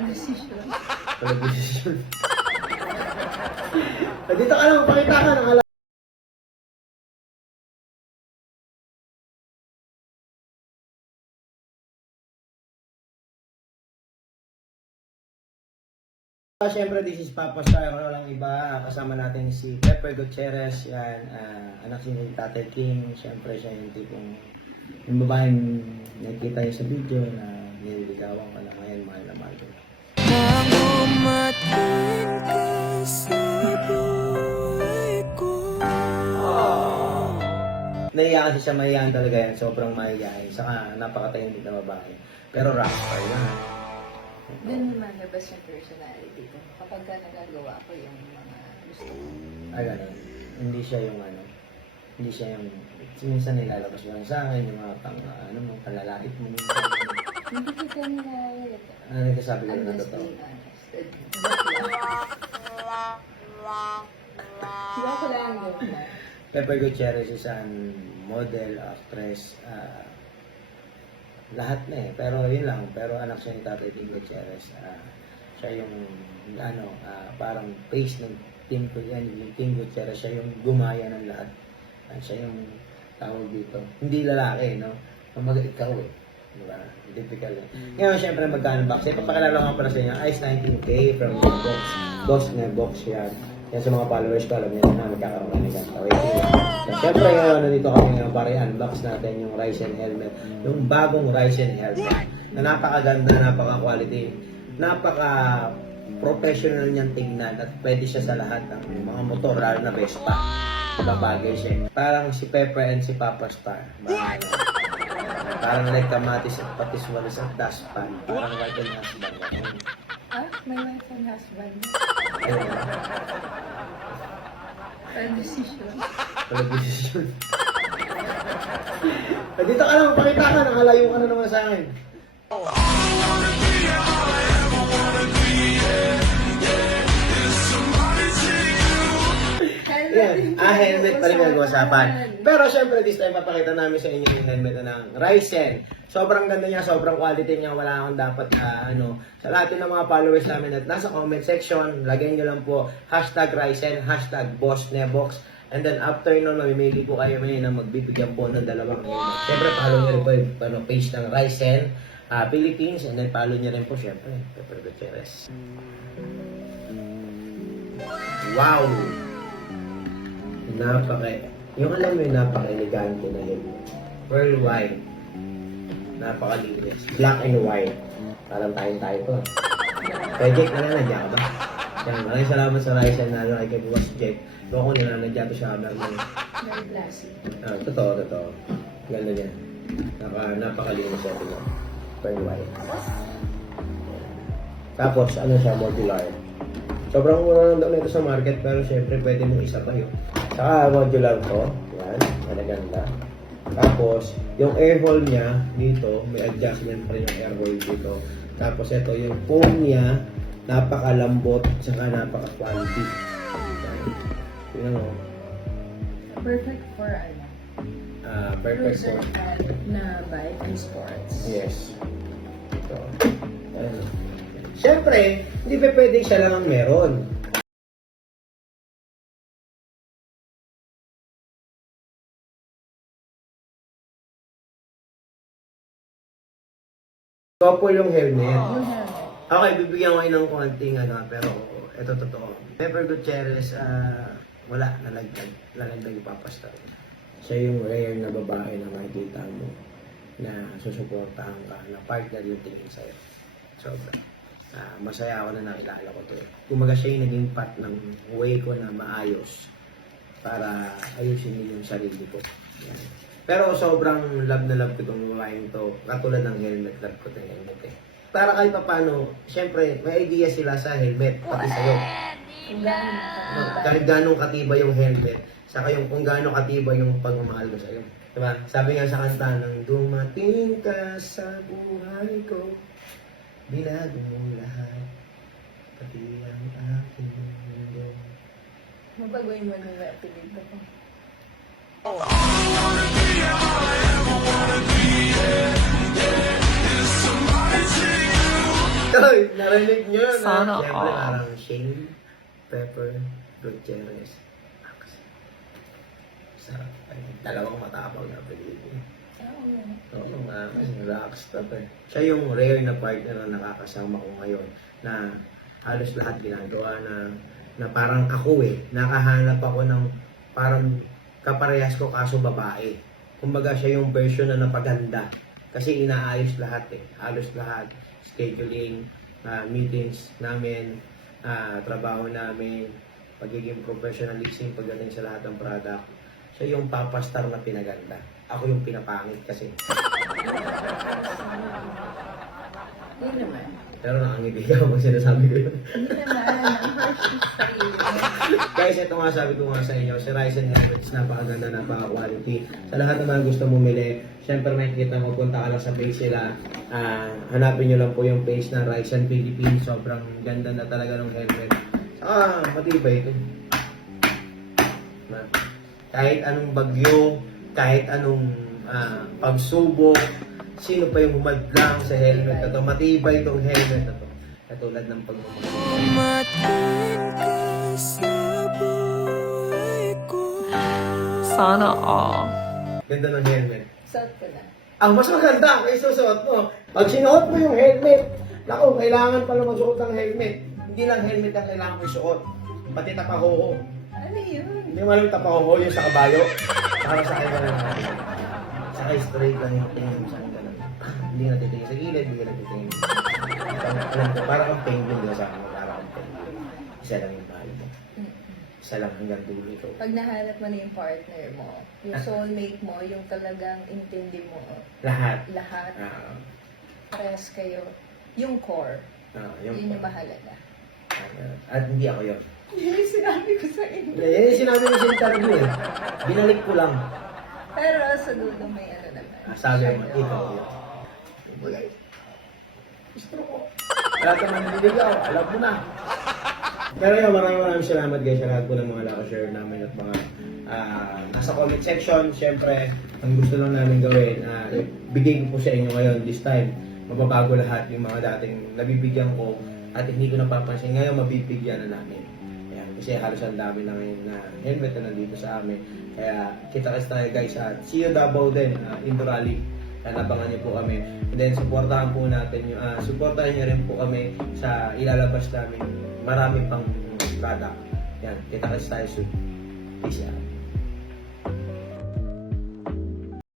Decision. Pala-decision. Dito ka lang, pakita ka ng alam. Siyempre, this is Papa Star. Walang iba. Kasama natin si Pepper Gutierrez. Yan, anak si Tatay King. Siyempre, siya yung tipong yung babaeng nakikita niyo sa video na nililigawan ka na ngayon, mahal na mahal ko. Naiya kasi siya, mahihayan talaga yan. Sobrang mahihayan. Saka napakatahimik na babae. Pero rockstar yan. Doon lumalabas yung personality ko. Kapag ka nagagawa ko yung mga gusto ko. Ganun. Hindi siya yung hindi siya yung, minsan nilalabas mo lang sa akin, yung mga palalait mo. Hindi kita nilalagay. Ano nagkasabi ko I'm na just totoo? being honest. Joke lang yun. Pepper Gutierrez is an model, actress, lahat na eh. Pero yun lang, pero anak siya ni Tatay Ting Gutierrez. Siya yung, parang face ng Ting Gutierrez, siya yung gumaya ng lahat. Siya yung tawag dito. Hindi lalaki, no? Kumaga ikaw eh. Diba? Typical eh. Ngayon, syempre, magkano box? Papakilala ko pala sa inyo, Ice 19K from the box. Boss na box yan. Yan sa mga followers ko, alam niyo na magkakaroon kami ng tawag. So, syempre, ngayon, nandito kami ngayon para i-unbox natin yung Ryzen helmet. Yung bagong Ryzen helmet. Na napakaganda, napaka-quality, napaka-professional niyang tingnan at pwede siya sa lahat ng mga motor, lalo na Vespa. Babagay siya. Parang si Pepper and si Papa Star. Parang like Kamatis at Patis Walis at Daspan. Parang wife and husband. My wife and husband. Ayun. Decision. Pala-decision. Dito ka lang, pakita ka. Nakalayo ka na naman sa akin. Yan. Helmet pa rin ang usapan. Pero syempre, this time papakita namin sa inyo yung helmet ng Ryzen. Sobrang ganda niya, sobrang quality niya. Wala akong dapat, sa lahat ng mga followers namin at nasa comment section, lagyan nyo lang po, #Ryzen, #BossNebox. And then after nun, mamimili po kayo ngayon na magbibigyan po ng dalawang helmet. Syempre, follow nyo rin po yung page ng Ryzen Philippines. And then follow nyo rin po, syempre, Pepper Gutierrez. Wow! Yung alam mo yung napaka-elegante na helmet. Pearl white. Napakalinis. Black and white. Parang tayo to. Kaya Jake, nananadya ka ba? Yan, maraming salamat sa Ryzen na kay Boss Jake. Kung ako nananadya to siya habang Very classy. totoo. Ganda niya. Napakalinis siya ito. Pearl white. Tapos, ano siya, modular. Sobrang mura lang daw nito sa market, pero syempre pwede mong isa pa yun. Saka modular to. Yan, malaganda. Tapos, yung air hole niya dito, may adjustment pa rin yung air hole dito. Tapos ito, yung foam niya, napakalambot, saka napaka-quality. Yan o. Perfect for Perfect for... na bike and sports. Yes. Ito. Ayan. Siyempre, hindi pa pwedeng siya lang ang meron. Couple yung helmet. Okay, bibigyan ko kayo ng konting pero ito totoo. Pepper Gutierrez, wala, nalagdag yung Papa Star. Siya yung rare na babae na makikita mo na susuportahan ka, na partner yung tingin sa'yo. Sobra. Masaya ako na nakilala ko to. Kumaga siya yung naging part ng way ko na maayos para ayusin yung sarili ko. Yan. Pero sobrang love na love ko itong babaeng to. Katulad ng helmet, love ko itong helmet eh. Para kahit paano, syempre, may idea sila sa helmet, pati sa'yo. Kahit gano'ng katiba yung helmet, saka yung kung gano'ng katiba yung pagmamahal ko sa'yo. Diba? Sabi nga sa kanta ng dumating ka sa buhay ko, binago mong lahat, pati ang aking mundo. Mabagoy mo nung apelido ko. Ay, narinig nyo na. Sana Siyempre, all. parang Shane, Pepper, Gutierrez, Max. Sarap. Ay, dalawang matapang na pelikula. Oo nga, rockstar eh. Siya yung rare na partner na nakakasama ko ngayon na halos lahat ginagawa na parang ako nakahanap ako ng parang kaparehas ko kaso babae. Kumbaga siya yung version na napaganda kasi inaayos lahat halos lahat. Scheduling, meetings namin, trabaho namin, pagiging professionalism pagdating sa lahat ng product. Siya yung papastar na pinaganda. Ako yung pinapangit kasi. Hindi naman. Pero nakangiti ako pag sinasabi ko yun. Hindi naman. Ang harsh sa iyo. Guys, ito nga sabi ko nga sa inyo, si Ryzen Networks, napakaganda, napaka-quality. Sa lahat ng mga gusto bumili, syempre makikita mo, punta ka lang sa page sila. Hanapin nyo lang po yung page ng Ryzen Philippines. Sobrang ganda na talaga ng helmet. Saka matibay ito. Kahit anong bagyo, kahit anong pagsubok, sino pa yung humadlang sa helmet na to, matibay itong helmet na to. Katulad ng pagmamahal. Sana all. Ganda ng helmet. Suot ko na. Ang mas maganda ay susuot mo. Pag sinuot mo yung helmet, naku, kailangan pala magsuot ng helmet. Hindi lang helmet ang kailangan mo isuot. Pati tapahoho. Ano yun? Hindi mo alam yung tapahoho yung sa kabayo. Para sa kanya lang. Saka straight lang yung tingin mo sa akin. Hindi ka natitingin sa gilid, hindi ka natitingin. Alam ko, para kang penguin din sa akin. Para kang penguin. Isa lang yung mahal mo. Isa lang hanggang dulo ito. Pag nahanap mo na yung partner mo, yung soulmate mo, yung talagang intindi mo, Lahat. lahat, Ah, parehas kayo, yung core, yung yun yung mahalaga. At hindi ako yun. Yun yung sinabi ko sa inyo. Yan yung sinabi mo sa interview Binalik ko lang. Pero sa dulo may ano naman. Sabi mo, ikaw yun. Gusto ko. Wala ka man nililigaw, alam mo na. Pero yun, maraming salamat guys sa lahat po ng mga naka-share namin at mga nasa comment section. Siyempre, ang gusto lang namin gawin, bigay ko po sa inyo ngayon this time. Mababago lahat yung mga dating nabibigyan ko at hindi ko napapansin. Ngayon, mabibigyan na namin. Ayan, kasi halos ang dami na ngayon na helmet na nandito sa amin. Kaya kita-kits tayo guys at see you Davao din, Indo Rally. Nabangan niyo po kami. And then, supportahan po natin yung, supportahan niyo rin po kami sa ilalabas namin. Marami pang product. Yan, kita-kits tayo soon. Peace out.